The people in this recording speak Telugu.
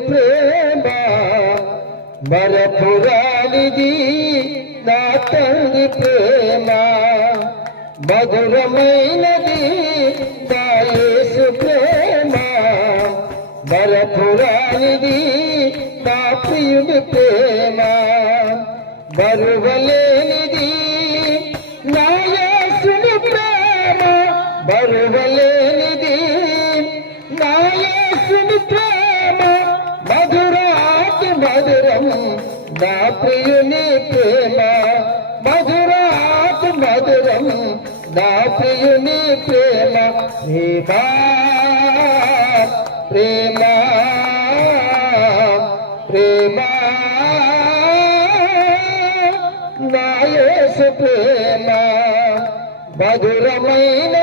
ప్రేమ మరపురానిది నా తండ్రి ప్రేమ మధురమైనది నా యేసు ప్రేమ మరపురానిది నా ప్రియుని ప్రేమ మరువలేనిది నా యేసుని ప్రేమ మరువలేనిది నా యేసుని ప్రేమ మధురాతి మధురం నా ప్రియుని ప్రేమ మధురాతి మధురం నా ప్రియుని ప్రేమ ప్రేమ ప్రేమ నా యేసు ప్రేమ మధురమైన